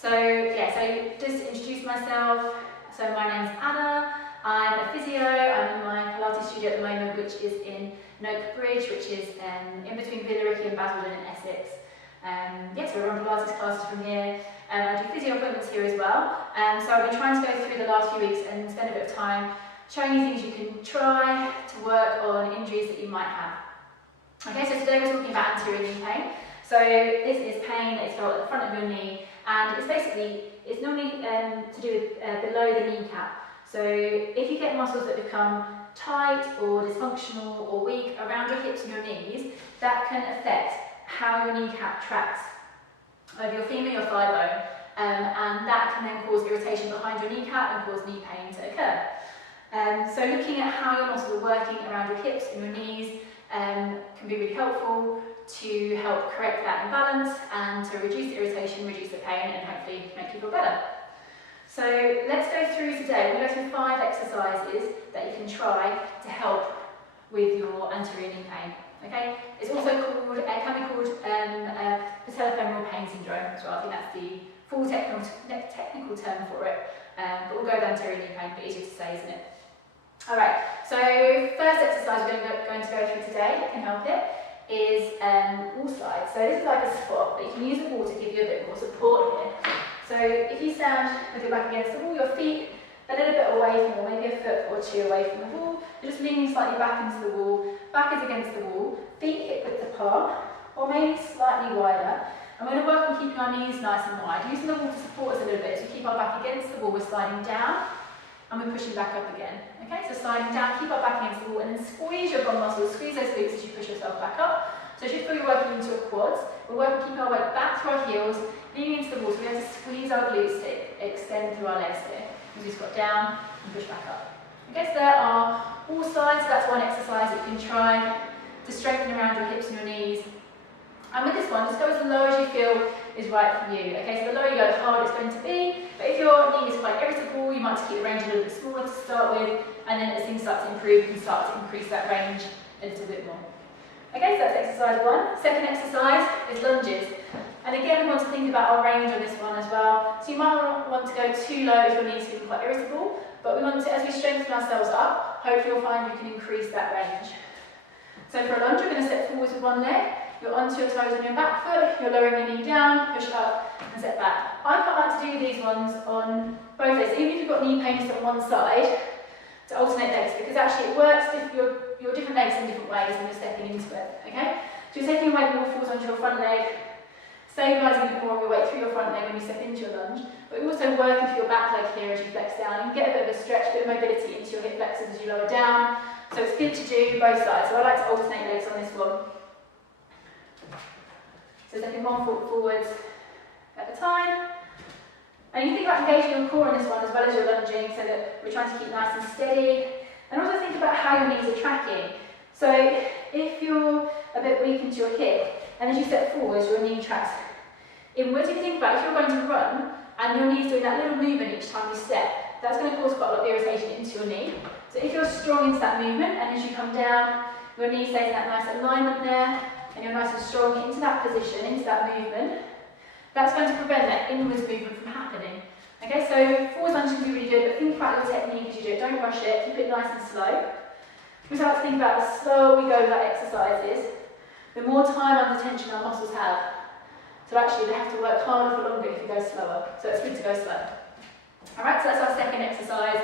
So yeah, so just introduce myself. So my name's Anna. I'm a physio. I'm in my Pilates studio at the moment, which is in Oak Bridge, which is in between Billericay and Basildon in Essex. Yeah, so we run Pilates classes from here. I do physio appointments here as well. So I've been trying to go through the last few weeks and spend a bit of time showing you things you can try to work on injuries that you might have. Okay, so today we're talking about anterior knee pain. So this is pain that is felt at the front of your knee, and it's normally to do with below the kneecap. So if you get muscles that become tight or dysfunctional or weak around your hips and your knees, that can affect how your kneecap tracks over your femur, your thigh bone, and that can then cause irritation behind your kneecap and cause knee pain to occur. So looking at how your muscles are working around your hips and your knees can be really helpful to help correct that imbalance and to reduce the irritation, reduce the pain, and hopefully make you feel better. So let's go through today. We're going to go through 5 exercises that you can try to help with your anterior knee pain. Okay? It's also called, it can be called patellofemoral pain syndrome as well. I think that's the full technical term for it. But we'll go with anterior knee pain, but easier to say, isn't it? Alright, so first exercise we're going to go through today that can help it is wall slide. So this is like a squat, but you can use the wall to give you a bit more support here. So if you stand with your back against the wall, your feet a little bit away from the wall, maybe a foot or 2 away from the wall, you're just leaning slightly back into the wall, back is against the wall, feet hip width apart, or maybe slightly wider. And we're going to work on keeping our knees nice and wide, using the wall to support us a little bit. So we keep our back against the wall, we're sliding down, and we're pushing back up again. Okay, so sliding down, keep our back against the wall, and then squeeze your bum muscles, squeeze those glutes as you push yourself back up. So as you feel you're working into your quads, we're working keeping our weight back through our heels, leaning into the wall, so we have to squeeze our glutes to extend through our legs here. As we squat down and push back up. Okay, so there are wall slides, so that's one exercise that you can try to strengthen around your hips and your knees. And with this one, just go as low as you feel is right for you. Okay, so the lower you go, the harder it's going to be. But if your knee is quite irritable, you might have to keep the range a little bit smaller to start with, and then as things start to improve, you can start to increase that range a little bit more. Okay, so that's exercise 1. Second exercise is lunges. And again, we want to think about our range on this one as well. So you might not want to go too low if your knees feeling quite irritable, but we want to, as we strengthen ourselves up, hopefully you'll find you can increase that range. So for a lunge, you're going to step forwards with one leg, you're onto your toes on your back foot, you're lowering your knee down, push up and step back. I quite like to do these ones on both legs, even if you've got knee pain just on one side, to alternate legs, because actually it works if your different legs in different ways when you're stepping into it. Okay? So you're taking your weight more forwards onto your front leg, stabilising a bit more of your weight through your front leg when you step into your lunge, but we're also working through your back leg here as you flex down. You can get a bit of a stretch, a bit of mobility into your hip flexors as you lower down. So it's good to do both sides. So I like to alternate legs on this one. So stepping 1 foot forwards at a time. And you think about engaging your core on this one as well as your lunging, so that we're trying to keep nice and steady. And also think about how your knees are tracking. So if you're a bit weak into your hip, and as you step forwards, your knee tracks inwards. If you think about it, if you're going to run, and your knee's doing that little movement each time you step, that's going to cause quite a lot of irritation into your knee. So if you're strong into that movement, and as you come down, your knee stays in that nice alignment there, and you're nice and strong into that position, into that movement, that's going to prevent that inwards movement from happening. Okay, so forward lunge can be really good, but think about your technique as you do it. Don't rush it, keep it nice and slow. We start to think about the slower we go with that exercise is, the more time under tension our muscles have. So actually they have to work harder for longer if you go slower. So it's good to go slow. Alright, so that's our second exercise,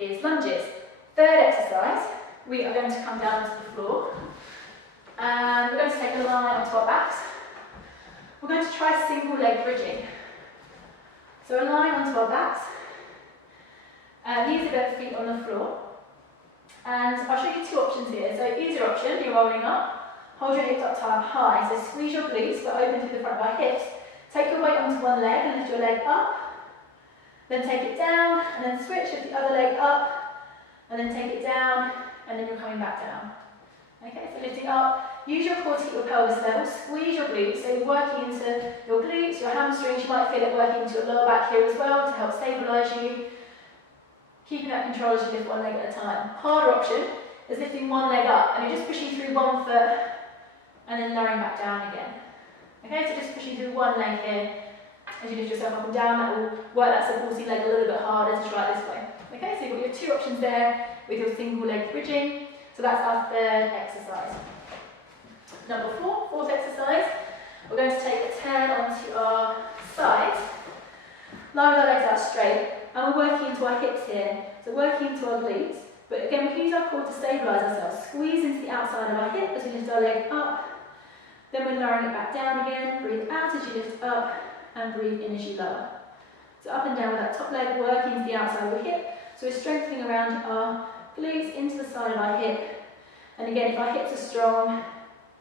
is lunges. Third exercise, we are going to come down to the floor. And we're going to take a line onto our backs. We're going to try single leg bridging. So a line onto our backs. Knees are both feet on the floor. And I'll show you 2 options here. So easier option, you're rolling up. Hold your hips up high, so squeeze your glutes, but open through the front of our hips. Take your weight onto one leg and lift your leg up. Then take it down, and then switch, lift the other leg up, and then take it down, and then you're coming back down. Okay, so lifting up, use your core to keep your pelvis level, squeeze your glutes, so you're working into your glutes, your hamstrings, you might feel it working into your lower back here as well to help stabilise you. Keeping that control as you lift one leg at a time. Harder option is lifting one leg up, and you're just pushing through one foot, and then lowering back down again. Okay, so just pushing through one leg here, As you lift yourself up and down, that will work that supporting leg a little bit harder to try it this way. Okay, so you've got your two options there with your single leg bridging. So that's our third exercise. Number four, fourth exercise, we're going to take a turn onto our sides, lie with our legs out straight, and we're working into our hips here. So working into our glutes, but again we can use our core to stabilise ourselves. Squeeze into the outside of our hip as we lift our leg up, then we're lowering it back down again. Breathe out as you lift up, and breathe in as you lower. So up and down with that top leg, working into the outside of the hip. So we're strengthening around our glutes into the side of our hip. And again, if our hips are strong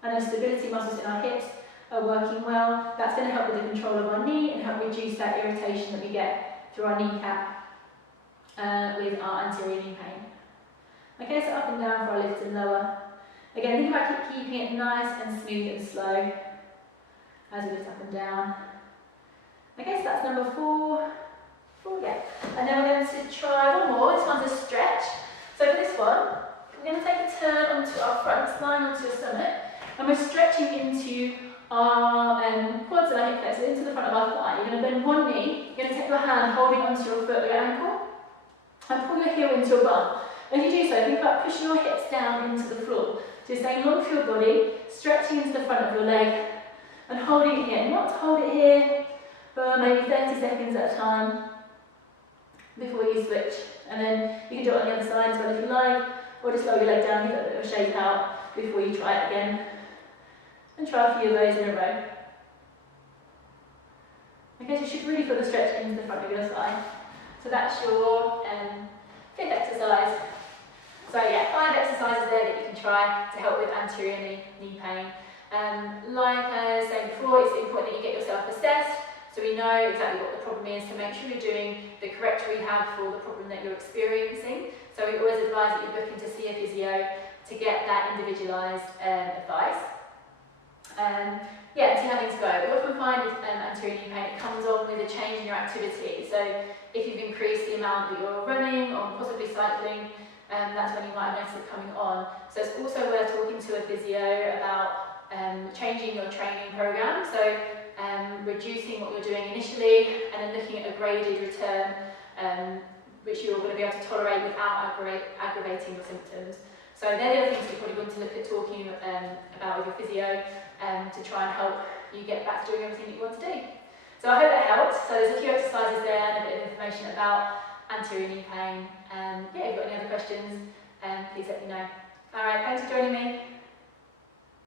and our stability muscles in our hips are working well, that's going to help with the control of our knee and help reduce that irritation that we get through our kneecap with our anterior knee pain. Okay, so up and down for our lift and lower. Again, think about keeping it nice and smooth and slow as we lift up and down. Okay, so that's number four, yeah. And then we're going to try one more. This one's a stretch. So for this one, we're going to take a turn onto our front, lying onto your stomach, and we're stretching into our quads and our hip flexors, into the front of our thigh. You're going to bend one knee, you're going to take your hand holding onto your foot or your ankle, and pull your heel into your bum. As you do so, think about pushing your hips down into the floor. So you're staying long for your body, stretching into the front of your leg, and holding it here. You want to hold it here for maybe 30 seconds at a time before you switch. And then you can do it on the other side as well if you like, or just lower your leg down, give it a bit of a shake out before you try it again. And try a few of those in a row. Okay, so you should really feel the stretch into the front of your thigh. So that's your fifth exercise. So yeah, 5 exercises there that you can try to help with anterior knee pain. Like I was saying before, it's important that you get yourself assessed so we know exactly what the problem is, to make sure you're doing the correct rehab for the problem that you're experiencing. So we always advise that you book in to see a physio to get that individualised advice. Yeah, and see how things go. We often find with anterior knee pain, it comes on with a change in your activity. So if you've increased the amount that you're running or possibly cycling, that's when you might have noticed it coming on. So it's also worth talking to a physio about changing your training program. So reducing what you're doing initially and then looking at a graded return which you're going to be able to tolerate without aggravating your symptoms. So they're the other things you're probably going to look at talking about with your physio to try and help you get back to doing everything that you want to do. So I hope that helped. So there's a few exercises there and a bit of information about anterior knee pain. Yeah, if you've got any other questions, please let me know. Alright, thanks for joining me.